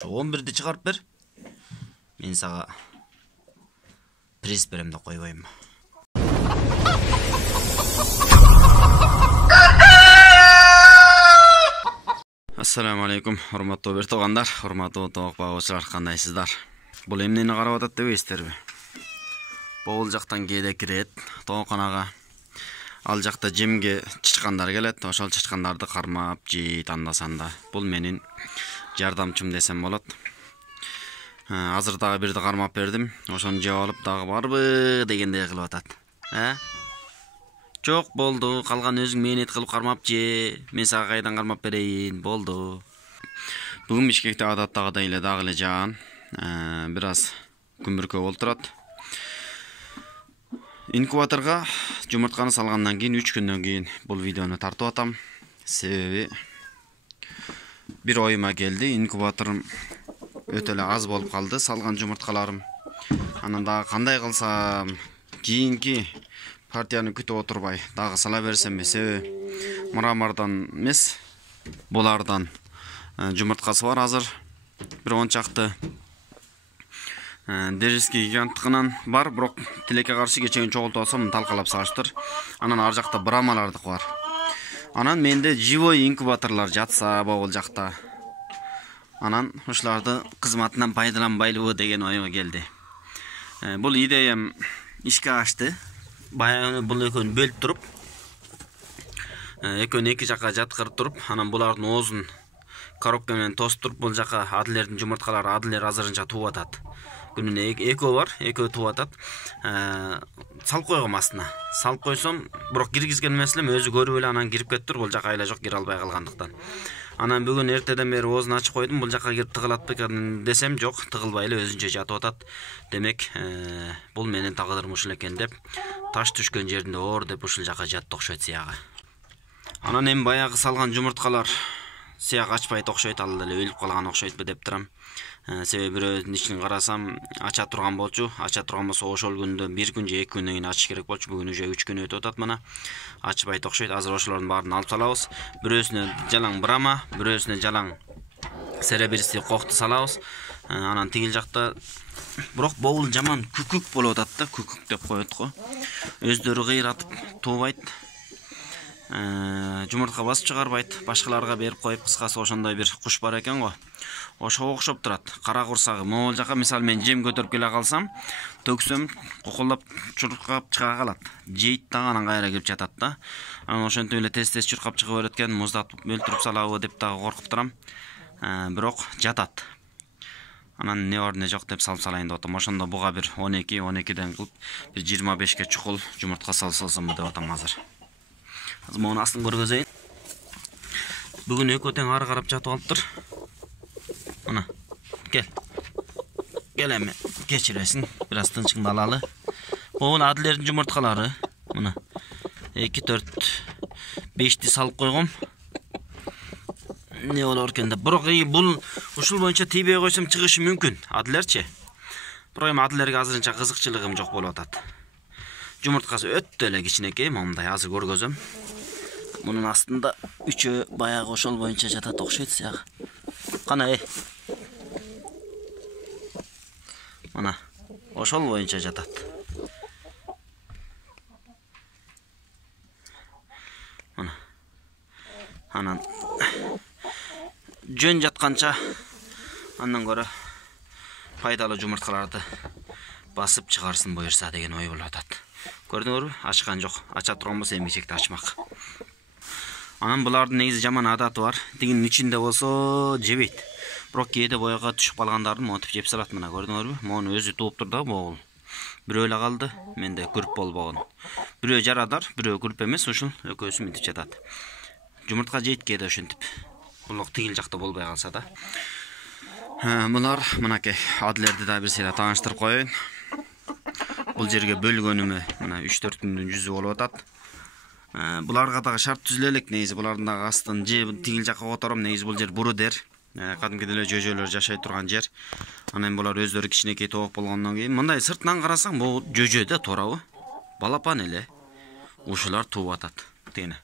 11'de çıkarıp ver. Men sağa priz berem de koybayım. Assalamu alaikum, hormatly bir toğanlar, hormatly toğuk bağışlar, kandaysızlar. Бұл emneni qarap atat debeysilerbi. Boğul jaqtan kede kiret, toğqanaga. Al jaqta jemge çıçqandar kelet, oşol çıçqandарды qarmap jeyt anda-sanda. Бұл menin jardamçım desem bolat. Azыр dagы birdi qarmap berdim. Oşonu jep alıp dagı barбы degендей кылып атат. Çok boldu, kalgan özüң mehnet kılıp qarmap je, men sağa kaydan qarmap bereyин, boldu. Bugün Bişkekte adattagıday ele dagı ele jağan, biraz күмбүркө болуп турат. Инкубаторга жумуртканы салгандан кийин 3 күндөн кийин бул видеону тартып атам. Себеби bir oyuma geldi. Inkubaторум өтө эле аз болуп калды, салган жумурткаларым. Анан дагы кандай кылсам, кийинки партияны күтүп отурбай дагы сала берсем себеби мурамардан эмес, булардан жумурткасы бар азыр. Bir 10 чакты дериске гиганттыгынан бар, бирок тилекке каршы кечен чогултуп алсам талкалап салыштыр. Анан ар жакта брамалардык бар. Анан менде живой инкубаторлар жатса бул жакта. Анан ушуларды кызматынан пайдаланбайлыбы деген оюма келди. Бул идеям ишке ашты. Баягы бул экөөнү бөлүп туруп, экөөнү эки жакка жаткырып туруп, анан булардын оозун коробка менен тостуруп, бул жака адилердин жумурткалары адилер азырынча тууп атат. Күнүнө экөө бар, экөө тууп атат. Салып койгом астына. Салып койсом, бирок киргизген эмеслем өзү көрүп эле анан кирип кетиптир, бул жака айла жок, кире албай калгандыктан. Анан бүгүн эртеден бери оозун ачып койдум, бул жака кирип тыгылат бекен десем, жок, тыгылбай эле өзүнчө жатып атат. Демек, бул менин тагдырым ушул экен деп, таш түшкөн жеринде оор деп ушул жака жатты окшойт сыягы. Анан эми баягы салган жумурткалар сыяк ачпайт окшойт, ал эле өлүп калган окшойтпу деп турам. Себеби бирөөнүн ичин карасам, ача турган болчу. Ача турган болсо ошол күндө 1 күн же 2 күндөн кийин ачыш керек болчу. Бүгүн уже 3 күн өтүп атат мына. Ачпайт окшойт. Азыр ошолордун баарын алып салабыз. Бирөөсүнө жалаң брама, бирөөсүнө жалаң серебристи кокту салабыз. Анан тигил жакта бирок боул жаман күкүк болуп атат да, күкүк деп коет го. Өздөрү кыйратып туубайт. Жумуртка басып чыгарбайт. Башкаларга берип коюп, кыскасы ошондой бир куш бар экен го. Ошого окшоп турат. Кара курсагы. Могул жака мисалы мен жем көтөрүп келе калсам, төксөм кукулдап чуркап чыга калат. Жейт дагы анан кайра кирип жатат да. Анан ошентип эле тез-тез чуркап чыга берет экен, муздатып өлтүрүп салабы деп дагы коркуп турам. Бирок жатат. Анан не бар не жок деп салып салайын деп атам. Ошондо буга бир 12-12ден кылып бир 25ке чукул жумуртка салсамбы деп атам азыр. Азыр муну астын көргөзөйүн. Бүгүн экөө тең ары карап жатып алыптыр. Мына, кел. Кел эми, кечиресиң. Бир аз тынчыңды алалы. Бул адилердин жумурткалары. Мына 2, 4, 5ти салып койгом. Не болор экен деп. Бирок бул ушул боюнча тийбей койсом чыгышы мүмкүн. Адилерчи. Бирок эми адилерге азырынча кызыкчылыгым жок болуп атат. Жумурткасы өтө эле кичинекей, момундай азыр көргөзөм. Мунун астында үчөө баягы ошол боюнча жатат окшойт сыягы. Кана Мына ошол боюнча жатат. Мына. Анан жөн жатканча андан көрө пайдалуу жумурткаларды басып чыгарсын буюрса деген ой болуп атат. Көрдүңөрбү? Ачкан жок. Ача турган болсо эмгичекти ачмак. Анан булардын негизи жаман адаты бар. Тигинин ичинде болсо жебейт. Бирок кээде бояга түшүп калгандарын монтип жеп салат. Мына көрдүңөрбү? Мону өзү тууп тур да боул. Бирөө эле калды. Менде күрүп болбогон. Бирөө жарадар, бирөө күрүп эмес, ушул экөөсү мынтип жатат. Жумуртка жейт кээде ошентип. Булок тигил жакта болбой калса да. Булар мынакей адилерди да бир сыйра тааныштырып коеюн. Бул жерге бөлгөнүмө мына 3-4 күндүн жүзү болуп атат. Буларга дагы шарт түзүлө элек, негизи булардын дагы астын же тигил жакка котором, негизи бул жер буру дер. Кадимкидей эле жөжөлөр жашай турган жер. Анан булар өздөрү кичинекей тоок болгондон кийин мындай сыртынан карасаң бул жөжө да, туурабы? Балапан эле. Ушулар тууп атат. Тегине.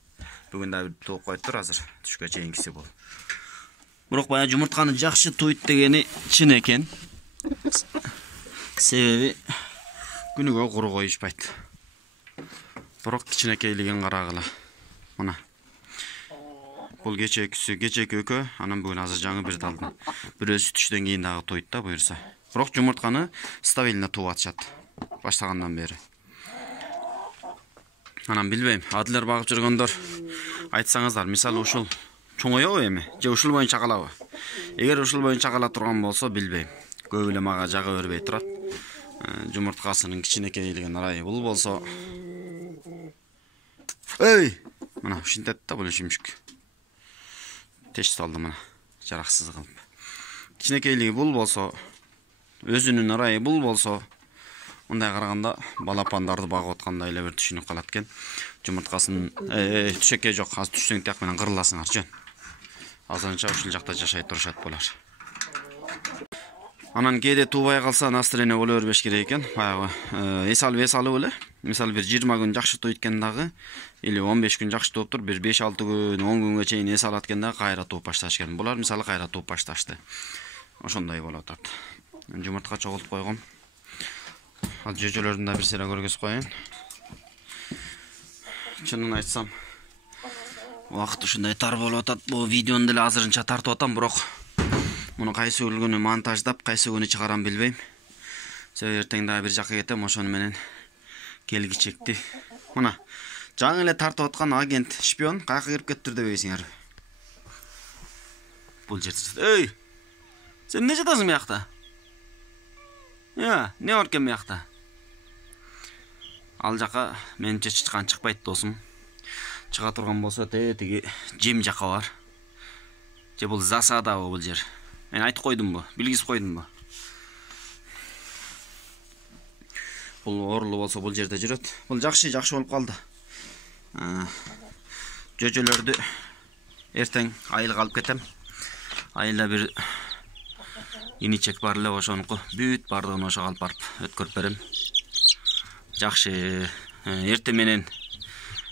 Бүгүн да тууп коюптур азыр. Түшкө чейинкиси бул. Бирок баягы жумуртканы жакшы туйт дегени чын экен. Себеби күнүгө куру коюшпайт. Бирок кичинекейлигин карагыла. Мына. Бул кечеки өкө, анан бүгүн азыр жаңы бирди алдым. Бирөөсү түштөн кийин дагы туйт да буюрса. Бирок жумуртканы стабильно туып атышат. Баштагандан бери. Анан билбейм, адылер багып жүргөндөр айтсаңыздар, мисалы ушул чоңоёбу эми, же ушул боюнча калабы? Эгер ушул боюнча кала турган болсо билбейм. Көп эле мага жага бербей турат. Жумурткасынын кичинекейлигин ырайы бул болсо. Эй! Мына ушинтет да бул шимшик. Теш салды мына, жараксыз кылып. Кичинекейлиги бул болсо, өзүнүн ырайы бул болсо, мындай караганда балапандарды багып аткандай эле бир түшүнүп калат экен. Жумурткасын түшөккө жок, азыр түшсөң тияк менен кырыласыңар жөн. Азырынча ушул жакта жашай турушат булар. Анан кээде туубай калса настроение боло бербеш керек экен. Баягы эс алып эле. Мисалы бир 20 күн жакшы туйт экен дагы, или 15 күн жакшы туып тур, бир 5-6 күн, 10 күнгө чейин эс алат экен дагы кайра тууп башташ экен. Булар мисалы кайра тууп башташты. Ошондой болуп атат. Жумуртка чогултуп койгом. Ал жөжөлөрдүн да бир сыйра көргөзүп коеюн. Чынын айтсам, убакыт ушундай тар болуп атат. Бул видеону деле азырынча тартып атам, бирок муну кайсы күнү монтаждап, кайсы күнү чыгарам билбейм. Себеби эртең дагы бир жакка кетем, ошону менен келгичекти. Мына жаңы эле тартып аткан агент, шпион каяка кирип кеттир дебейсиңер. Бул жерде. Эй! Сен эмне жатасың буякта? Не бар экен буякта? Ал жака менимче чычкан чыкпайт досум. Чыга турган болсо тиги жем жака бар. Же бул засадабы бул жер? Мен айтып койдумбу, билгизип койдумбу? Бул орлу болсо бул жерде жүрөт. Бул жакшы болуп калды. Жөжөлөрдү эртең айылга алып кетем. Айылда бир иничек бар эле, ошонуку бүт бардыгын ошого алып барып өткөрүп берем. Жакшы. Эртең менен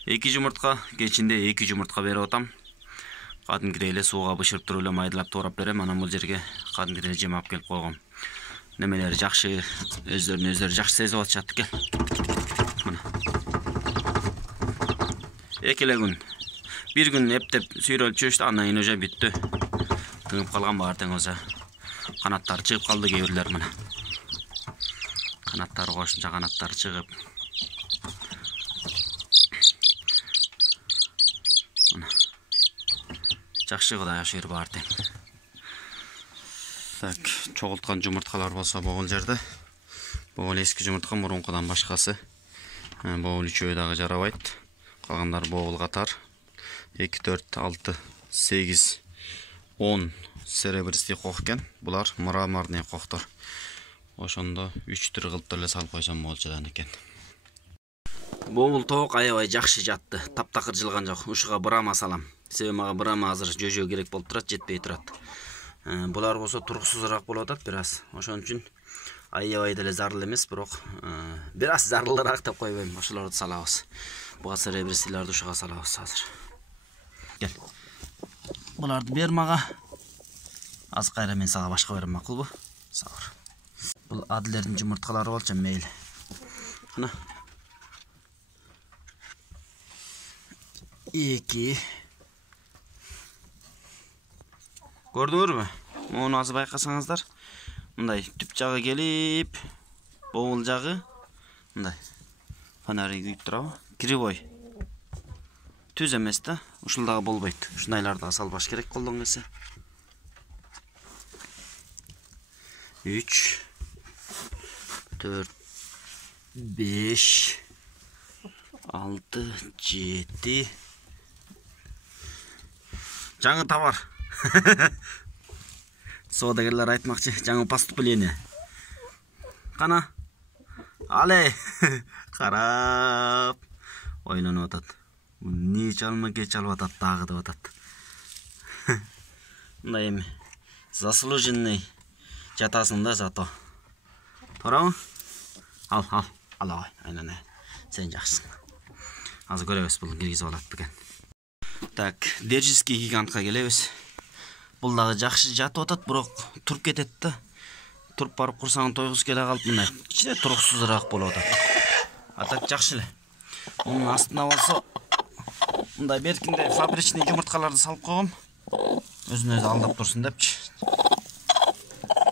2 жумуртка, кечинде 2 жумуртка берип атам. Кадимкидей эле сууга бышырып туруп эле майдалап туурап берем. Анан бул жерге кадимкидей жем алып келип койгом. Немелери жакшы, өздөрүн жакшы сезип атышат экен. Мына. 2 эле күн. Bir gün eптеп сүйрөлүп жүрүштү, андан кийин уже бүттү. Тыгып калган баар тең уже. Канаттары чыгып калды кээ бирлер мына. Канаттары кошумча канаттары чыгып. Мына. Жакшы Кудайга шүгүр баар тең. Так, чогулткан жумурткалар болсо бул жерде. Бул эски жумуртка, мурункудан башкасы. Бул 3 дагы жарабайт. Калгандар бул катар. 2, 4, 6, 8, 10 серебристый кок экен. Булар мраморный коктор. Ошондо 3 кылып эле салып койсом болчудан экен. Бул тоок аябай жакшы жатты. Таптакыр жылган жок. Ушуга брама салам. Себеби мага брама азыр жөжө керек болуп турат, жетпей турат. Булар болсо тургусузураак болуп атат бир аз. Ошон үчүн аябай деле зарыл эмес, бирок бир аз зарылыраак деп койбойм. Ошолорду салабыз. Буга серебристыйларды ушуга салабыз азыр. Gel. Буларды бер мага. Аз кайра мен сага башка берем, макулбу? Сабыр. Бул адилердин жумурткалары болчу, мейли. Мына. 2. Көрдүңөрбү? Муну азыр байкасаңыздар, мындай түп жагы келип, бул жагы мындай фонарь күйүп турабы? Кривой. Түз эмес да, ушул дагы болбойт. Ушундайларды салбаш керек колдон келсе. 3, 4, 5, 6, 7. Жаңы товар. Саудагерлер айтмакчы, жаңы поступление. Кана? Але. Карап. Ойлонуп атат. Не чалма кеч алып атат, дагы деп атат. Мындай эми заслуженный жатасың да зато. Туурабы? Ал, айнана. Сен жакшысың. Азыр көрөбүз бул киргизип алат экен. Так, держиский гигантка келебиз. Бул дагы жакшы жатып атат, бирок туруп кетет да. Туруп барып курсагын тойгуз келе калып мына кичине туруксузураак болуп атат. Атак жакшы эле. Мунун астына болсо мындай беркинде фабричный жумурткаларды салып койгом. Өзүнө өзү алдап турсун депчи.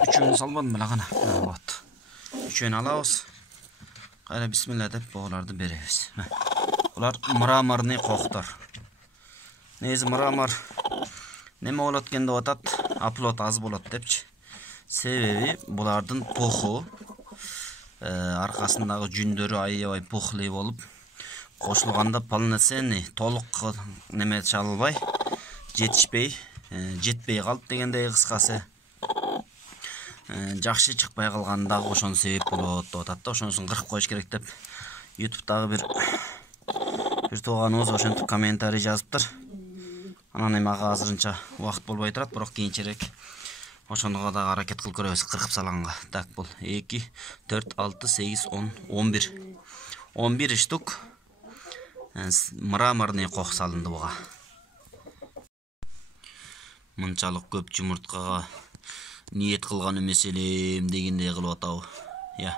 Үчөөнү салбадым беле гана. Вот. Үчөөнү алабыз. Кайра бисмилла деп буларды беребиз. Булар мраморный коктор. Негизи мрамор неме болот экен деп атат, оплот аз болот депчи. Себеби булардын пуху аркасындагы жүндөрү аябай пухлый болуп, кошулганда полноценный толук неме чалынбай, жетишпей, жетпей калып дегендей кыскасы. Жакшы чыкпай калгандагы ошон себеп болот деп атат да, ошонусун кырып коюш керек деп YouTube'дагы бир тууганыбыз ошентип комментарий жазыптыр. Анан эми ага азырынча убакыт болбой турат, бирок кийинчерээк ошондого дагы аракет кылып көрөбүз кыркып салганга. Так, бул 2, 4, 6, 8, 10, 11. 11 штук мраморный кок салынды буга. Мынчалык көп жумурткага ниет кылган эмес элем дегендей кылып атабы. Я.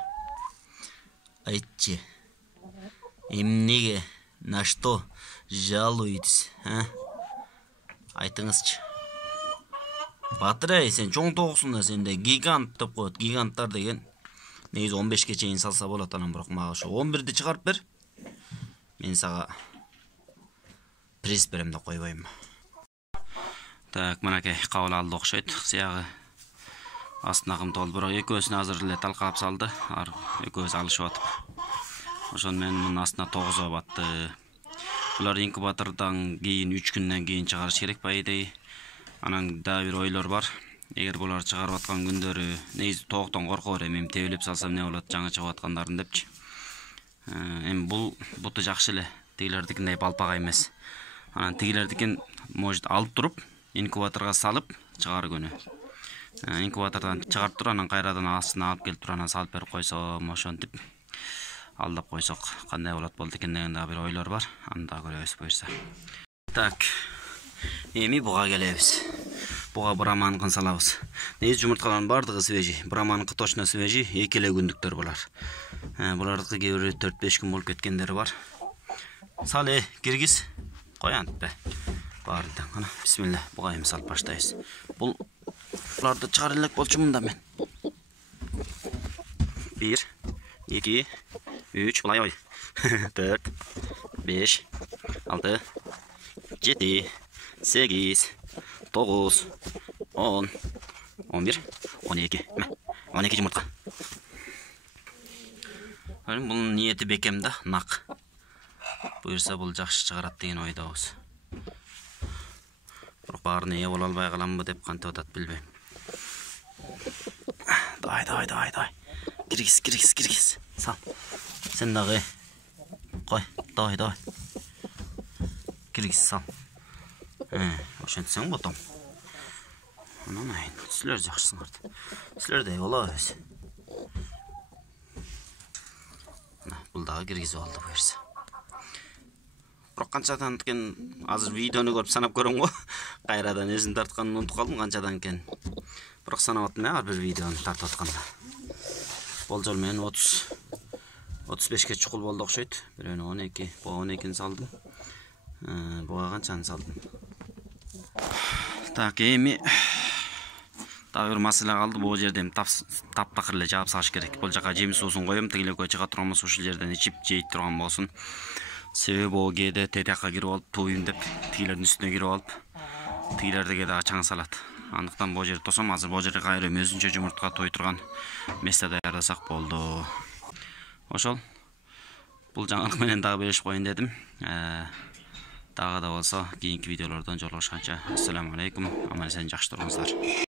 Айтчы. Эмнеге? На что жалуетесь, а? Айтыңызчы. Батыр, сен чоң тооксуң да, сенде гигант деп коет. Гиганттар деген негизи 15ке чейин салса болот, анан бирок мага ошо 11ди чыгарып бер. Мен сага приз берем деп койбойм. Так, мынакей кабыл алды окшойт. Сиягы астына кымтолду, бирок экөөсүн азыр эле талкалап салды. Экөөсү алышып атып. Ошон менен мунун астына тогузо батты. Булар инкубатордан кийин 3 күндөн кийин чыгарыш керек по идее. Анан да бир ойлор бар. Эгер булар чыгарып аткан күндөрү негизи тооктон корко берем, эми тебелеп салсам не болот, жаңы чыгып аткандарын депчи. Эми бул буту жакшы эле, тигилердикиндей балпак эмес. Анан тигилердикин может алып туруп, инкубаторго салып чыгар күнү. Инкубатордан чыгарып туруп, анан кайрадан астына алып келип туруп, анан салып берип койсом, ошентип алдап койсок кандай болот болду экен деген да бир ойлор бар. Аны да көрөбүз буюрса. Так. Эми буга келебиз. Буга браманкын салабыз. Негизи жумурткалардын бардыгы свежий. Браманкы точно свежий, 2 эле күндүктөр булар. Булардыкы кээ бири 4-5 күн болуп кеткендери бар. Сал, киргиз. Кой антпе. Бардык. Ана, бисмилла. Буга эми салып баштайбыз. Буларды чыгара элек болчумун да мен. 1, 2, 3, булай ой. 4, 5, 6, 7, 8, 9, 10, 11, 12. 12 жумуртка. Bunun niyeti bekemde nak. Buyursa bul жакшы чыгарат деген ойдобуз. Бирок баарын ээ боло албай каламбы деп кантип атат билбейм. Давай. Киргиз. Сал. Сен дагы. Кой. Давай. Киргиз сал. Ошентсең ботом. Анан айын. Силер жакшысыңар. Силердей болобуз. Бул дагы киргизип алды буюрса. Бирок канчадан экен азыр видеону көрүп санап көрөм го. Кайрадан өзүн тартканын унутуп калдым канчадан экен. Бирок санап аттым ар бир видеону тартып атканда. Болжол менен 35ке чукул болду окшойт. Бирөөнү 12, буга 12-ни салдым. Буга канчаны салдым. Так, эми дагы бир маселе калды. Бул жерде эми таптакыр эле жаап салыш керек. Бул жака жем суусун коем, тигиле чыга турганбыз, ушул жерден ичип жейт турган болсун. Себеби ол кээде тетякка кирип алып, туйм деп тигилердин үстүнө кирип алып, тигилердиге дагы чаң салат. Андыктан бул жерди тосом, азыр бул жерге кайра өзүнчө жумуртка той турган месте даярдасак болду. Ошол. Бул жаңылык менен дагы бөлүшүп коюн дедим. Дагы да болсо кийинки видеолордон жолугушканча ассаламу алейкум. Аман эсен жакшы туруңуздар.